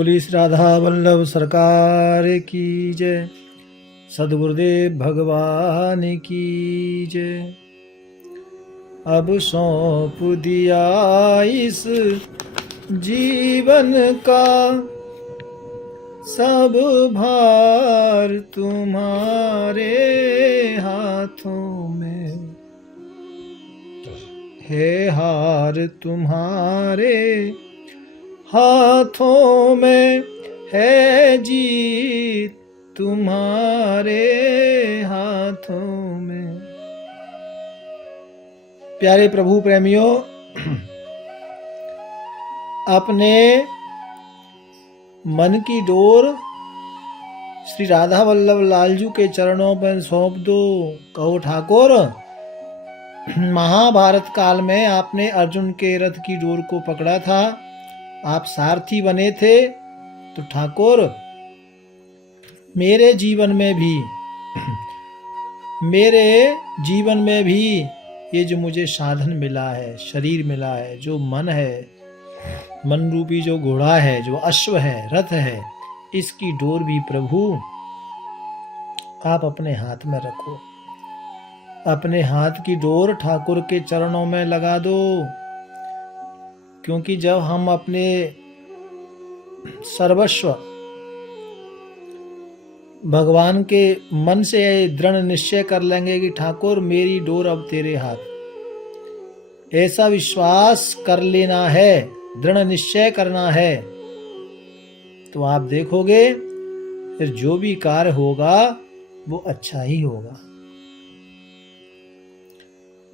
बोली श्री राधा वल्लभ सरकार की जय। सद्गुरुदेव भगवान की जय। अब सौंप दिया इस जीवन का सब भार तुम्हारे हाथों में है, हार तुम्हारे हाथों में है, जीत तुम्हारे हाथों में। प्यारे प्रभु प्रेमियों, अपने मन की डोर श्री राधा वल्लभ लालजू के चरणों पर सौंप दो। कहो ठाकुर, महाभारत काल में आपने अर्जुन के रथ की डोर को पकड़ा था, आप सारथी बने थे, तो ठाकुर मेरे जीवन में भी ये जो मुझे साधन मिला है, शरीर मिला है, जो मन है, मन रूपी जो घोड़ा है, जो अश्व है, रथ है, इसकी डोर भी प्रभु आप अपने हाथ में रखो। अपने हाथ की डोर ठाकुर के चरणों में लगा दो, क्योंकि जब हम अपने सर्वस्व भगवान के मन से दृढ़ निश्चय कर लेंगे कि ठाकुर मेरी डोर अब तेरे हाथ, ऐसा विश्वास कर लेना है, दृढ़ निश्चय करना है, तो आप देखोगे फिर जो भी कार्य होगा वो अच्छा ही होगा।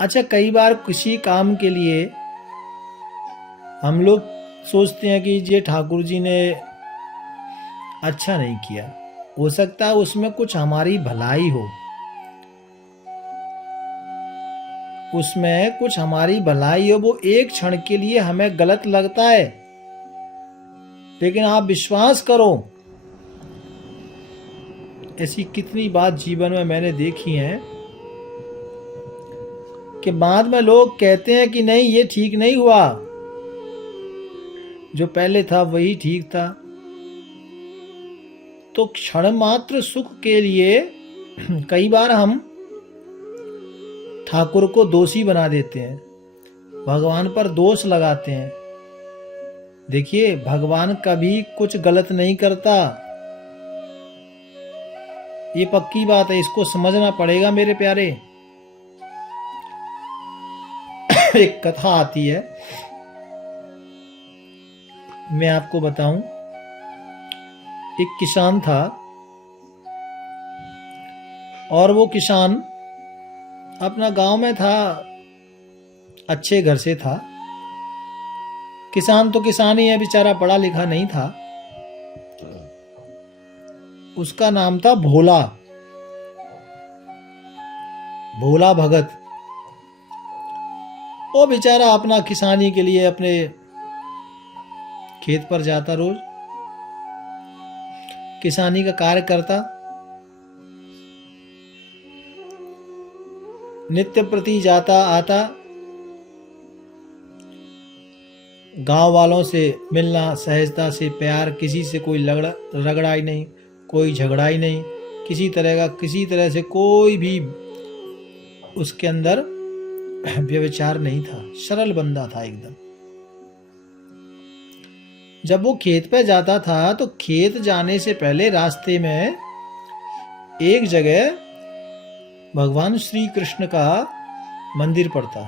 अच्छा, कई बार किसी काम के लिए हम लोग सोचते हैं कि ये ठाकुर जी ने अच्छा नहीं किया, हो सकता है उसमें कुछ हमारी भलाई हो, उसमें कुछ हमारी भलाई हो, वो एक क्षण के लिए हमें गलत लगता है, लेकिन आप विश्वास करो, ऐसी कितनी बात जीवन में मैंने देखी है कि बाद में लोग कहते हैं कि नहीं ये ठीक नहीं हुआ, जो पहले था वही ठीक था। तो क्षण मात्र सुख के लिए कई बार हम ठाकुर को दोषी बना देते हैं, भगवान पर दोष लगाते हैं। देखिए, भगवान कभी कुछ गलत नहीं करता, ये पक्की बात है, इसको समझना पड़ेगा मेरे प्यारे। एक कथा आती है, मैं आपको बताऊं। एक किसान था और वो किसान अपना गांव में था, अच्छे घर से था। किसान तो किसान ही है, बेचारा पढ़ा लिखा नहीं था। उसका नाम था भोला, भोला भगत। वो बेचारा अपना किसानी के लिए अपने खेत पर जाता, रोज किसानी का कार्य करता, नित्य प्रति जाता आता, गांव वालों से मिलना, सहजता से प्यार, किसी से कोई रगड़ा ही नहीं, कोई झगड़ा ही नहीं, किसी तरह से कोई भी उसके अंदर व्यभिचार नहीं था, सरल बंदा था एकदम। जब वो खेत पे जाता था तो खेत जाने से पहले रास्ते में एक जगह भगवान श्री कृष्ण का मंदिर पड़ता।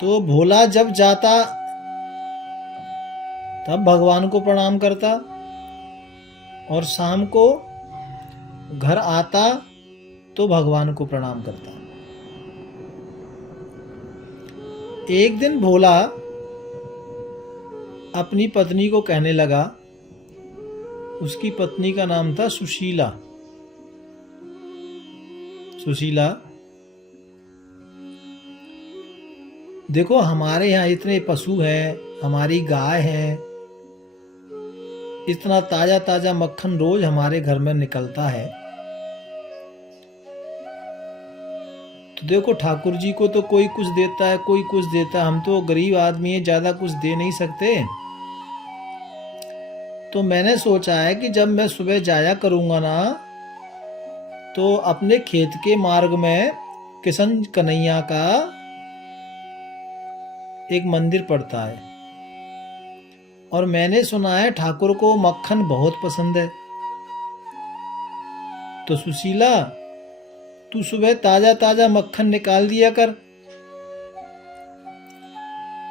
तो भोला जब जाता तब भगवान को प्रणाम करता, और शाम को घर आता तो भगवान को प्रणाम करता। एक दिन भोला अपनी पत्नी को कहने लगा, उसकी पत्नी का नाम था सुशीला। सुशीला, देखो हमारे यहाँ इतने पशु हैं, हमारी गाय है, इतना ताजा ताजा मक्खन रोज हमारे घर में निकलता है, तो देखो ठाकुर जी को तो कोई कुछ देता है, कोई कुछ देता है, हम तो गरीब आदमी हैं, ज्यादा कुछ दे नहीं सकते। तो मैंने सोचा है कि जब मैं सुबह जाया करूंगा ना, तो अपने खेत के मार्ग में किशन कन्हैया का एक मंदिर पड़ता है, और मैंने सुना है ठाकुर को मक्खन बहुत पसंद है। तो सुशीला, तू सुबह ताजा ताजा मक्खन निकाल दिया कर,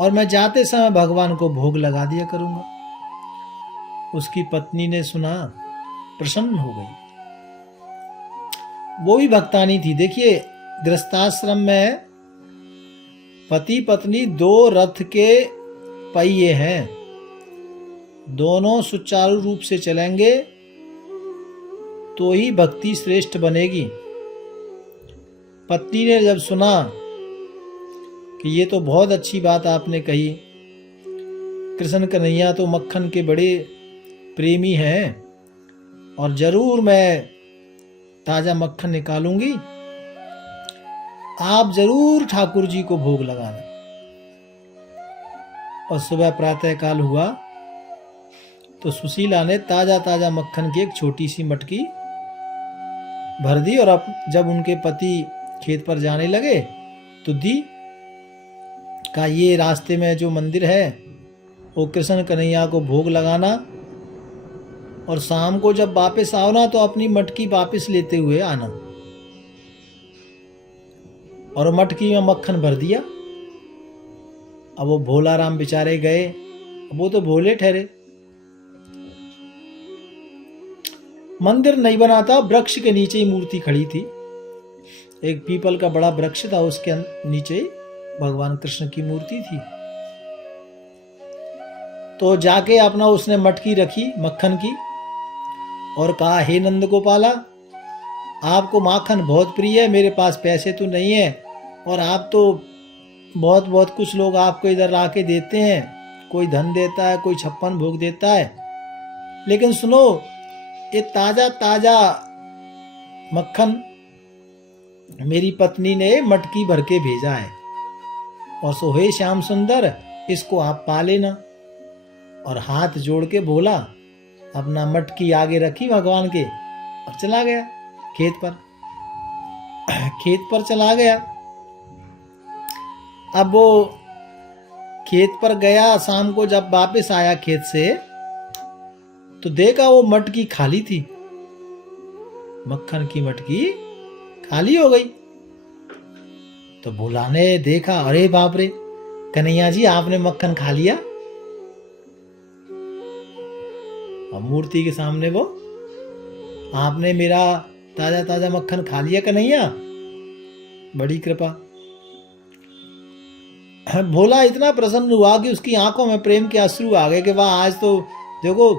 और मैं जाते समय भगवान को भोग लगा दिया करूंगा। उसकी पत्नी ने सुना, प्रसन्न हो गई। वो भी भक्तानी थी। देखिए, गृहस्थाश्रम में पति पत्नी दो रथ के पहिए हैं, दोनों सुचारू रूप से चलेंगे तो ही भक्ति श्रेष्ठ बनेगी। पत्नी ने जब सुना कि ये तो बहुत अच्छी बात आपने कही, कृष्ण कन्हैया तो मक्खन के बड़े प्रेमी हैं, और जरूर मैं ताजा मक्खन निकालूंगी, आप जरूर ठाकुर जी को भोग लगाना। और सुबह प्रातः काल हुआ तो सुशीला ने ताजा ताजा मक्खन की एक छोटी सी मटकी भर दी, और अब जब उनके पति खेत पर जाने लगे तो दी। कहा, ये रास्ते में जो मंदिर है वो कृष्ण कन्हैया को भोग लगाना, और शाम को जब वापस आओ ना तो अपनी मटकी वापस लेते हुए आना। और मटकी में मक्खन भर दिया। अब वो भोला राम बेचारे गए, वो तो भोले ठहरे। मंदिर नहीं बना था, वृक्ष के नीचे ही मूर्ति खड़ी थी। एक पीपल का बड़ा वृक्ष था, उसके नीचे भगवान कृष्ण की मूर्ति थी। तो जाके अपना उसने मटकी रखी मक्खन की, और कहा, हे नंद गोपाला, आपको माखन बहुत प्रिय है, मेरे पास पैसे तो नहीं है, और आप तो बहुत बहुत कुछ लोग आपको इधर आके देते हैं, कोई धन देता है, कोई 56 भोग देता है, लेकिन सुनो, ये ताजा ताजा मक्खन मेरी पत्नी ने मटकी भर के भेजा है, और सो हे श्याम सुंदर, इसको आप पा लेना। और हाथ जोड़ के बोला, अपना मटकी आगे रखी भगवान के, और चला गया खेत पर। खेत पर चला गया। अब वो खेत पर गया, शाम को जब वापस आया खेत से तो देखा वो मटकी खाली थी, मक्खन की मटकी खाली हो गई। तो भोला ने देखा, अरे बाप रे, कन्हैया जी आपने मक्खन खा लिया। अब मूर्ति के सामने वो, आपने मेरा ताजा ताजा मक्खन खा लिया कन्हैया, बड़ी कृपा। भोला इतना प्रसन्न हुआ कि उसकी आंखों में प्रेम के अश्रु आ गए कि वाह, आज तो देखो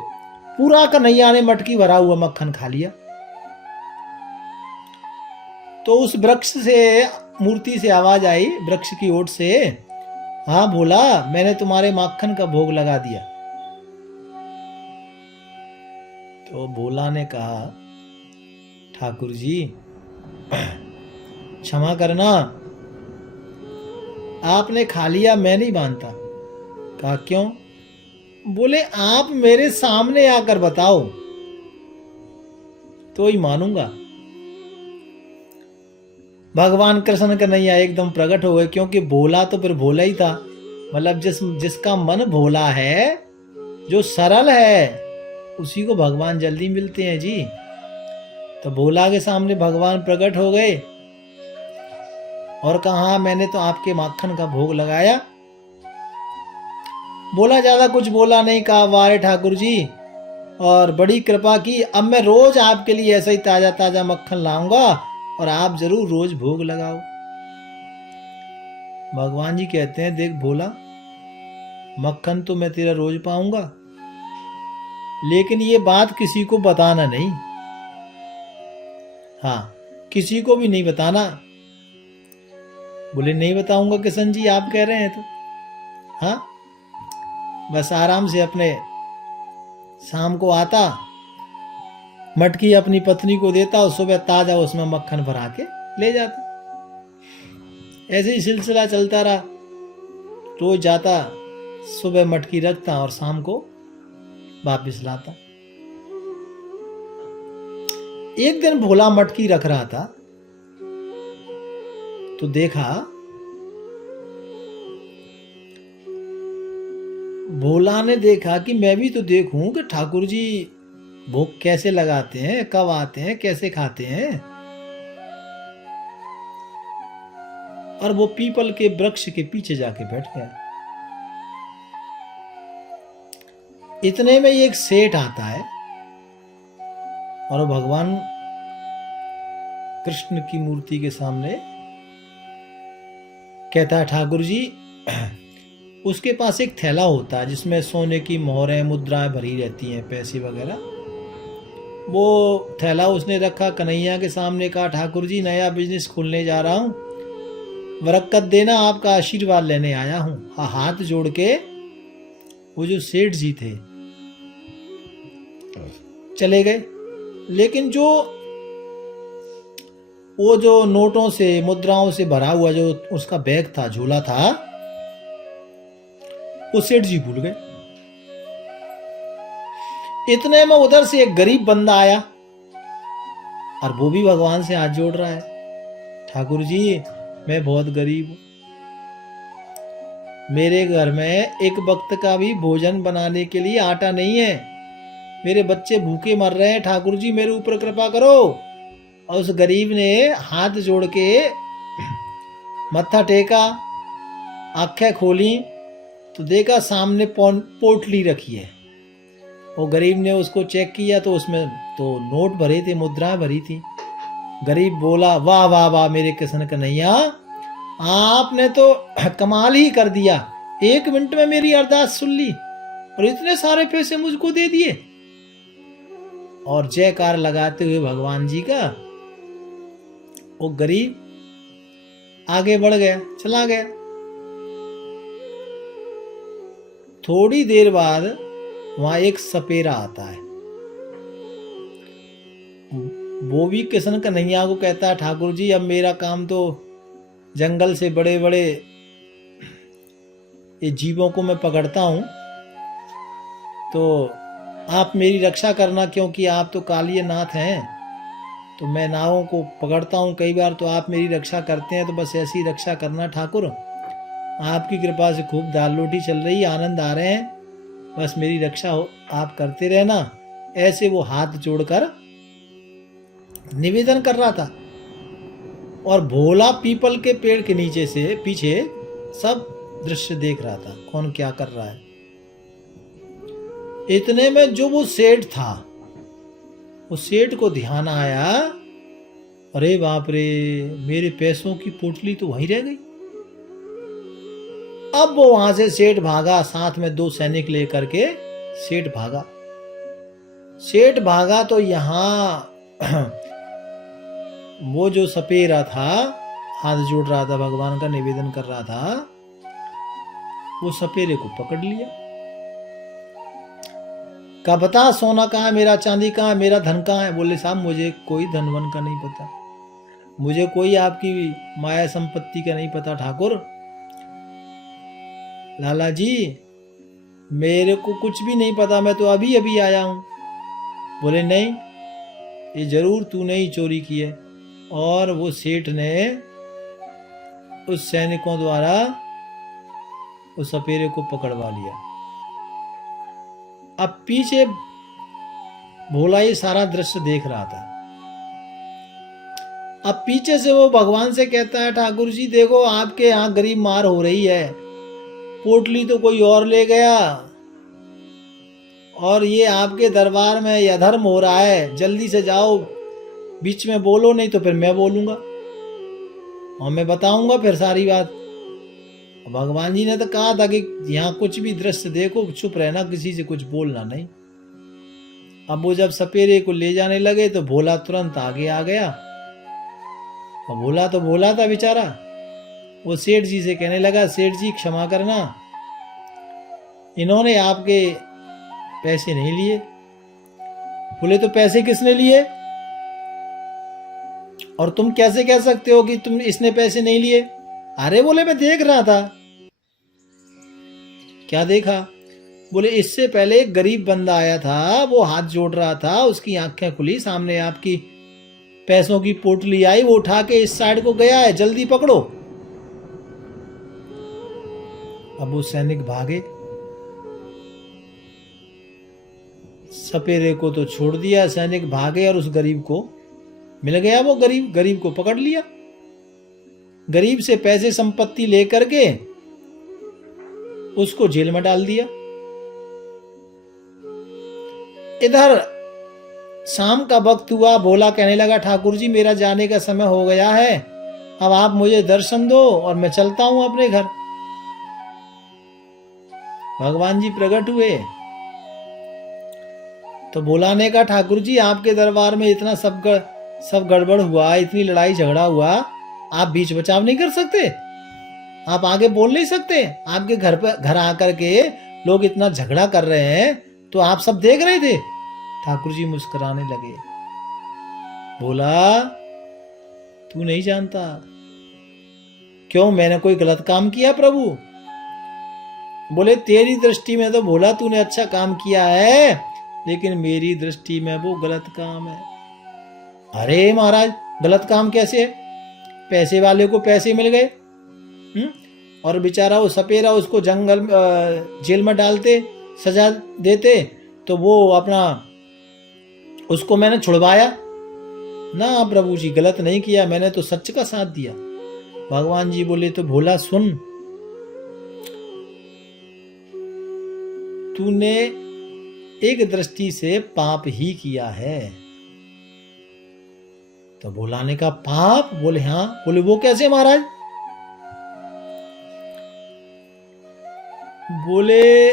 पूरा कन्हैया ने मटकी भरा हुआ मक्खन खा लिया। तो उस वृक्ष से, मूर्ति से आवाज आई, वृक्ष की ओर से, हाँ भोला, मैंने तुम्हारे मक्खन का भोग लगा दिया। तो भोला ने कहा, ठाकुर जी क्षमा करना, आपने खा लिया, मैं नहीं मानता। कहा, क्यों? बोले, आप मेरे सामने आकर बताओ तो ही मानूंगा। भगवान कृष्ण कन्हैया एकदम प्रकट हो गए, क्योंकि भोला तो फिर भोला ही था। मतलब जिसका मन भोला है, जो सरल है, उसी को भगवान जल्दी मिलते हैं जी। तो भोला के सामने भगवान प्रकट हो गए और कहा, मैंने तो आपके माखन का भोग लगाया। बोला, ज्यादा कुछ बोला नहीं, कहा, वारे ठाकुर जी, और बड़ी कृपा की, अब मैं रोज आपके लिए ऐसा ही ताजा ताजा मक्खन लाऊंगा और आप जरूर रोज भोग लगाओ। भगवान जी कहते हैं, देख भोला, मक्खन तो मैं तेरा रोज पाऊंगा, लेकिन ये बात किसी को बताना नहीं। हाँ, किसी को भी नहीं बताना। बोले, नहीं बताऊंगा किशन जी, आप कह रहे हैं तो। हाँ, बस आराम से अपने शाम को आता, मटकी अपनी पत्नी को देता और सुबह ताजा उसमें मक्खन भरा के ले जाता। ऐसे ही सिलसिला चलता रहा। रोज जाता, सुबह मटकी रखता और शाम को वापिस लाता। एक दिन भोला मटकी रख रहा था तो देखा भोला ने देखा कि मैं भी तो देखूं कि ठाकुर जी भोग कैसे लगाते हैं, कब आते हैं, कैसे खाते हैं। और वो पीपल के वृक्ष के पीछे जाके बैठ गया। इतने में एक सेठ आता है और भगवान कृष्ण की मूर्ति के सामने कहता है, ठाकुर जी, उसके पास एक थैला होता है जिसमें सोने की मोहरें, मुद्राएं भरी रहती हैं, पैसे वगैरह। वो थैला उसने रखा, कन्हैया के सामने कहा, ठाकुर जी नया बिजनेस खोलने जा रहा हूं, बरकत देना, आपका आशीर्वाद लेने आया हूं। हाथ जोड़ के वो जो सेठ जी थे चले गए। लेकिन वो जो नोटों से, मुद्राओं से भरा हुआ जो उसका बैग था, झोला था, वो सेठ जी भूल गए। इतने में उधर से एक गरीब बंदा आया और वो भी भगवान से हाथ जोड़ रहा है, ठाकुर जी मैं बहुत गरीब हूं, मेरे घर में एक वक्त का भी भोजन बनाने के लिए आटा नहीं है, मेरे बच्चे भूखे मर रहे हैं, ठाकुर जी मेरे ऊपर कृपा करो। और उस गरीब ने हाथ जोड़ के मत्था टेका, आंखें खोली तो देखा सामने पोटली रखी है। वो गरीब ने उसको चेक किया तो उसमें तो नोट भरे थे, मुद्राएं भरी थी। गरीब बोला, वाह वाह वाह मेरे कृष्ण कन्हैया, आपने तो कमाल ही कर दिया, 1 मिनट में मेरी अरदास सुन ली और इतने सारे पैसे मुझको दे दिए। और जयकार लगाते हुए भगवान जी का वो गरीब आगे बढ़ गया, चला गया। थोड़ी देर बाद वहां एक सपेरा आता है। वो भी कृष्ण कन्हैया को कहता है, ठाकुर जी अब मेरा काम तो जंगल से बड़े बड़े ये जीवों को मैं पकड़ता हूं, तो आप मेरी रक्षा करना, क्योंकि आप तो कालिए नाथ हैं, तो मैं नावों को पकड़ता हूं कई बार, तो आप मेरी रक्षा करते हैं, तो बस ऐसी रक्षा करना ठाकुर, आपकी कृपा से खूब दाल रोटी चल रही, आनंद आ रहे हैं, बस मेरी रक्षा हो, आप करते रहना। ऐसे वो हाथ जोड़कर निवेदन कर रहा था। और भोला पीपल के पेड़ के नीचे से पीछे सब दृश्य देख रहा था, कौन क्या कर रहा है। इतने में जो वो सेठ था, उस सेठ को ध्यान आया, अरे बाप रे, मेरे पैसों की पोटली तो वहीं रह गई। अब वो वहां से सेठ भागा, साथ में 2 सैनिक लेकर के सेठ भागा। सेठ भागा तो यहां वो जो सपेरा था, हाथ जोड़ रहा था, भगवान का निवेदन कर रहा था, वो सपेरे को पकड़ लिया। का बता सोना कहाँ है, मेरा चांदी कहाँ है, मेरा धन कहाँ है। बोले साहब मुझे कोई धन वन का नहीं पता, मुझे कोई आपकी माया संपत्ति का नहीं पता ठाकुर। लाला जी मेरे को कुछ भी नहीं पता, मैं तो अभी अभी आया हूं। बोले नहीं, ये जरूर तूने ही चोरी की है। और वो सेठ ने उस सैनिकों द्वारा उस सपेरे को पकड़वा लिया। अब पीछे भोला ये सारा दृश्य देख रहा था। अब पीछे से वो भगवान से कहता है, ठाकुर जी देखो आपके यहाँ गरीब मार हो रही है, पोटली तो कोई और ले गया, और ये आपके दरबार में ये अधर्म हो रहा है, जल्दी से जाओ, बीच में बोलो नहीं तो फिर मैं बोलूंगा और मैं बताऊंगा फिर सारी बात। भगवान जी ने तो कहा था कि यहाँ कुछ भी दृश्य देखो चुप रहना, किसी से कुछ बोलना नहीं। अब वो जब सपेरे को ले जाने लगे तो भोला तुरंत आगे आ गया। और भोला तो भोला था बेचारा, वो सेठ जी से कहने लगा, सेठ जी क्षमा करना, इन्होंने आपके पैसे नहीं लिए। बोले तो पैसे किसने लिए, और तुम कैसे कह सकते हो कि तुम इसने पैसे नहीं लिए, अरे बोले मैं देख रहा था। क्या देखा? बोले इससे पहले एक गरीब बंदा आया था, वो हाथ जोड़ रहा था, उसकी आंखें खुली, सामने आपकी पैसों की पोटली आई, वो उठा के इस साइड को गया है, जल्दी पकड़ो। अब वो सैनिक भागे, सपेरे को तो छोड़ दिया, सैनिक भागे और उस गरीब को मिल गया। वो गरीब को पकड़ लिया, गरीब से पैसे संपत्ति लेकर के उसको जेल में डाल दिया। इधर शाम का वक्त हुआ, भोला कहने लगा ठाकुर जी मेरा जाने का समय हो गया है, अब आप मुझे दर्शन दो और मैं चलता हूं अपने घर। भगवान जी प्रकट हुए तो भोला ने कहा ठाकुर जी आपके दरबार में इतना सब गड़बड़ हुआ, इतनी लड़ाई झगड़ा हुआ, आप बीच बचाव नहीं कर सकते? आप आगे बोल नहीं सकते? आपके घर आकर के लोग इतना झगड़ा कर रहे हैं तो आप सब देख रहे थे। ठाकुर जी मुस्कुराने लगे, बोला तू नहीं जानता। क्यों, मैंने कोई गलत काम किया प्रभु? बोले तेरी दृष्टि में तो भोला तूने अच्छा काम किया है, लेकिन मेरी दृष्टि में वो गलत काम है। अरे महाराज गलत काम कैसे है? पैसे वाले को पैसे मिल गए, और बेचारा वो सपेरा उसको जेल में डालते, सजा देते, तो वो अपना उसको मैंने छुड़वाया ना। प्रभु जी गलत नहीं किया, मैंने तो सच का साथ दिया। भगवान जी बोले तो भोला सुन, तूने एक दृष्टि से पाप ही किया है। तो भोला ने कहा पाप? बोले हाँ। बोले वो कैसे महाराज? बोले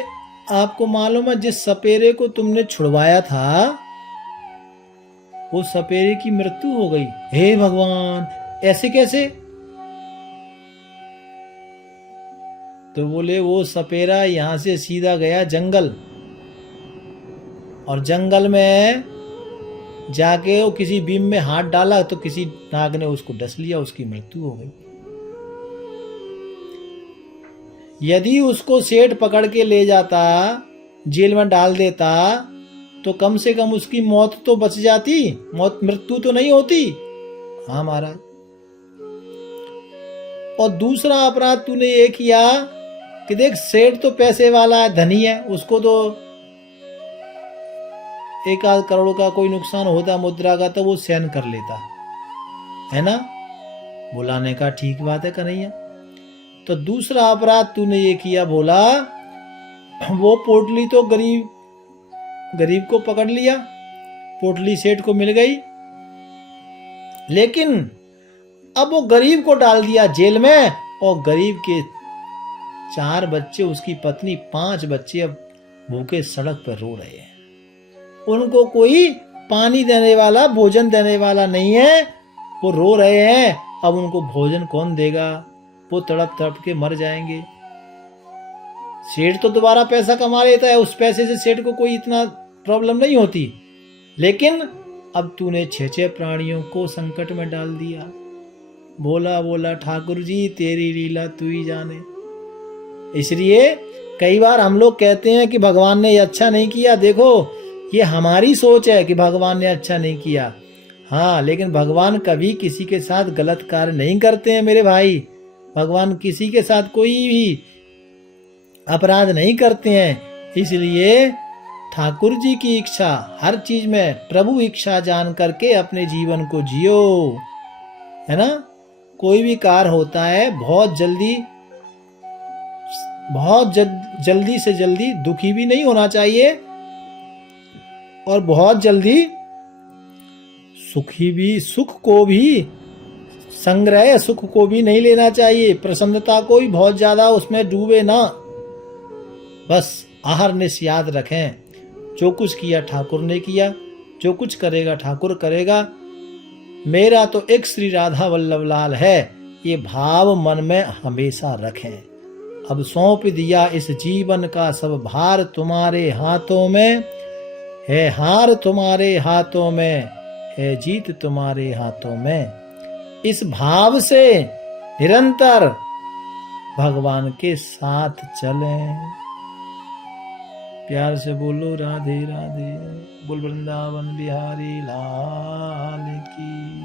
आपको मालूम है जिस सपेरे को तुमने छुड़वाया था, वो सपेरे की मृत्यु हो गई। हे भगवान, ऐसे कैसे? तो बोले वो सपेरा यहां से सीधा गया जंगल, और जंगल में जाके वो किसी बीम में हाथ डाला तो किसी नाग ने उसको डस लिया, उसकी मृत्यु हो गई। यदि उसको सेठ पकड़ के ले जाता, जेल में डाल देता, तो कम से कम उसकी मौत तो बच जाती, मृत्यु तो नहीं होती। हाँ महाराज। और दूसरा अपराध तूने ये किया कि देख सेठ तो पैसे वाला है, धनी है, उसको तो 1 करोड़ का कोई नुकसान होता मुद्रा का तो वो सहन कर लेता है ना। बुलाने का ठीक बात है कन्हैया। तो दूसरा अपराध तूने ये किया भोला, वो पोटली तो गरीब को पकड़ लिया, पोटली सेठ को मिल गई, लेकिन अब वो गरीब को डाल दिया जेल में, और गरीब के 4 बच्चे, उसकी पत्नी, 5 बच्चे अब भूखे सड़क पर रो रहे हैं। उनको कोई पानी देने वाला, भोजन देने वाला नहीं है, वो रो रहे हैं। अब उनको भोजन कौन देगा? वो तड़प तड़प के मर जाएंगे। सेठ तो दोबारा पैसा कमा लेता है, उस पैसे से सेठ को कोई इतना प्रॉब्लम नहीं होती, लेकिन अब तूने 6 प्राणियों को संकट में डाल दिया। बोला ठाकुर जी तेरी लीला तू ही जाने। इसलिए कई बार हम लोग कहते हैं कि भगवान ने अच्छा नहीं किया। देखो ये हमारी सोच है कि भगवान ने अच्छा नहीं किया, हाँ, लेकिन भगवान कभी किसी के साथ गलत कार्य नहीं करते हैं मेरे भाई। भगवान किसी के साथ कोई भी अपराध नहीं करते हैं। इसलिए ठाकुर जी की इच्छा हर चीज में, प्रभु इच्छा जान करके अपने जीवन को जियो, है ना। कोई भी कार्य होता है बहुत जल्दी से जल्दी दुखी भी नहीं होना चाहिए, और बहुत जल्दी सुख को भी संग्रह, सुख को भी नहीं लेना चाहिए। प्रसन्नता को भी बहुत ज्यादा उसमें डूबे ना। बस आहरनिश याद रखें, जो कुछ किया ठाकुर ने किया, जो कुछ करेगा ठाकुर करेगा। मेरा तो एक श्री राधा वल्लभ लाल है, ये भाव मन में हमेशा रखें। अब सौंप दिया इस जीवन का सब भार तुम्हारे हाथों में, है हार तुम्हारे हाथों में, है जीत तुम्हारे हाथों में। इस भाव से निरंतर भगवान के साथ चलें। प्यार से बोलो राधे राधे। बोल वृंदावन बिहारी लाल की।